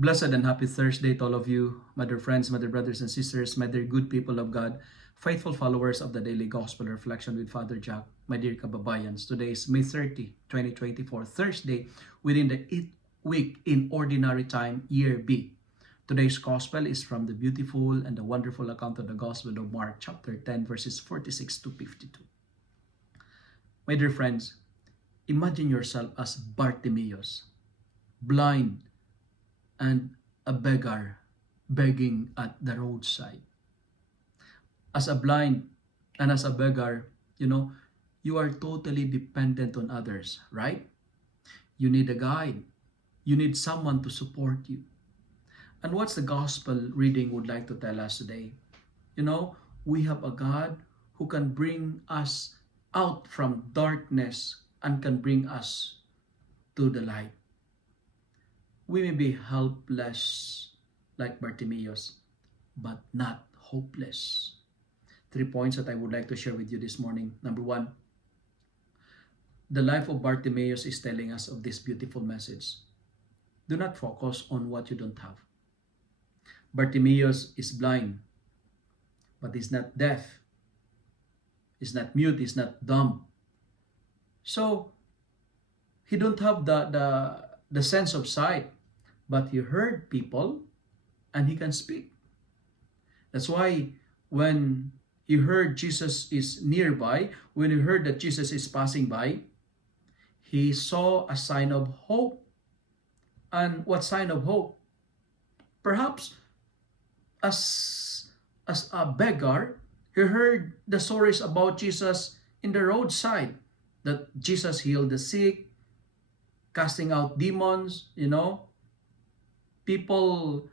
Blessed and happy Thursday to all of you, my dear friends, my dear brothers and sisters, my dear good people of God, faithful followers of the Daily Gospel Reflection with Father Jack, my dear kababayans. Today is May 30, 2024, Thursday, within the 8th week in Ordinary Time, Year B. Today's Gospel is from the beautiful and the wonderful account of the Gospel of Mark, chapter 10, verses 46 to 52. My dear friends, imagine yourself as Bartimaeus, blind, and a beggar begging at the roadside. As a blind and as a beggar, you are totally dependent on others, right? You need a guide. You need someone to support you. And what's the gospel reading would like to tell us today? We have a God who can bring us out from darkness and can bring us to the light. We may be helpless like Bartimaeus, but not hopeless. 3 points that I would like to share with you this morning. Number 1, the life of Bartimaeus is telling us of this beautiful message. Do not focus on what you don't have. Bartimaeus is blind, but he's not deaf. He's not mute, he's not dumb. So, he don't have the sense of sight, but he heard people and he can speak. That's why when he heard Jesus is nearby, when he heard that Jesus is passing by, he saw a sign of hope. And what sign of hope? Perhaps as a beggar, he heard the stories about Jesus in the roadside, that Jesus healed the sick, casting out demons, people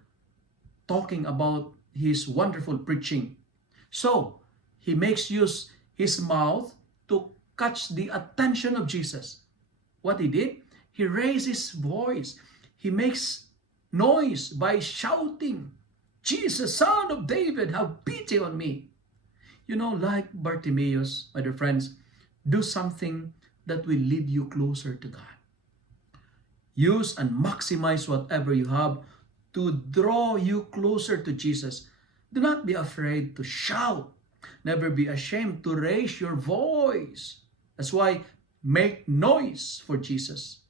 talking about his wonderful preaching. So, he makes use his mouth to catch the attention of Jesus. What he did? He raised his voice. He makes noise by shouting, "Jesus, Son of David, have pity on me." Like Bartimaeus, my dear friends, do something that will lead you closer to God. Use and maximize whatever you have to draw you closer to Jesus. Do not be afraid to shout. Never be ashamed to raise your voice. That's why make noise for Jesus.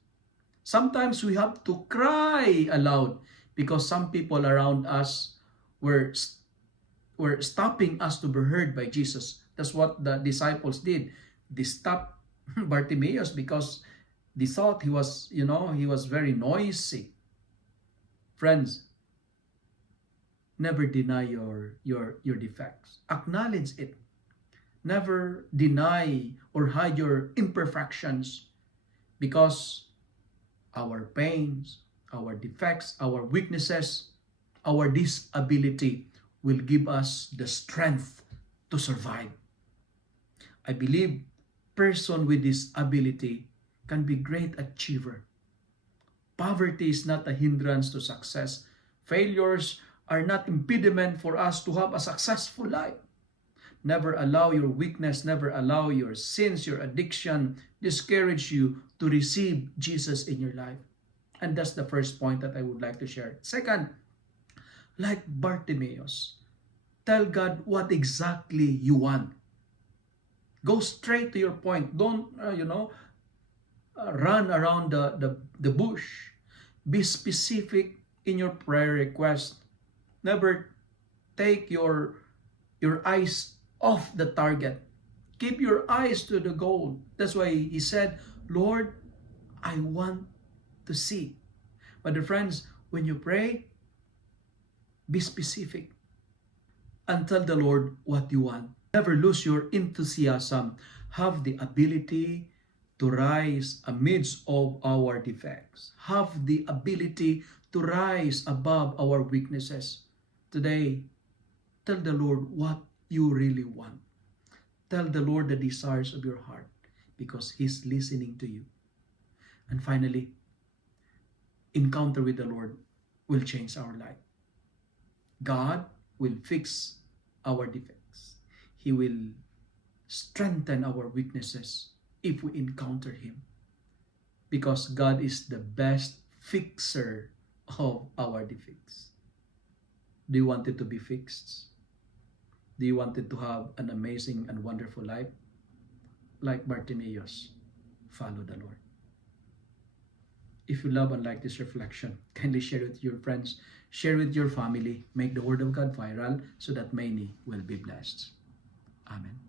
Sometimes we have to cry aloud because some people around us were stopping us to be heard by Jesus. That's what the disciples did. They stopped Bartimaeus because they thought he was very noisy. Friends, never deny your defects. Acknowledge it. Never deny or hide your imperfections, because our pains, our defects, our weaknesses, our disability will give us the strength to survive. I believe person with disability can be great achiever. Poverty is not a hindrance to success. Failures are not impediment for us to have a successful life. Never allow your weakness, never allow your sins, your addiction, discourage you to receive Jesus in your life. And that's the first point that I would like to share. Second, like Bartimaeus, tell God what exactly you want. Go straight to your point. Don't, run around the bush. Be specific in your prayer request. Never take your eyes off the target. Keep your eyes to the goal. That's why he said, "Lord, I want to see." But dear friends, when you pray, be specific and tell the Lord what you want. Never lose your enthusiasm. Have the ability to rise amidst of our defects. Have the ability to rise above our weaknesses. Today, tell the Lord what you really want. Tell the Lord the desires of your heart, because He's listening to you. And finally, encounter with the Lord will change our life. God will fix our defects. He will strengthen our weaknesses if we encounter Him. Because God is the best fixer of our defects. Do you want it to be fixed? Do you want it to have an amazing and wonderful life? Like Bartimaeus, follow the Lord. If you love and like this reflection, kindly share it with your friends, share with your family, make the Word of God viral so that many will be blessed. Amen.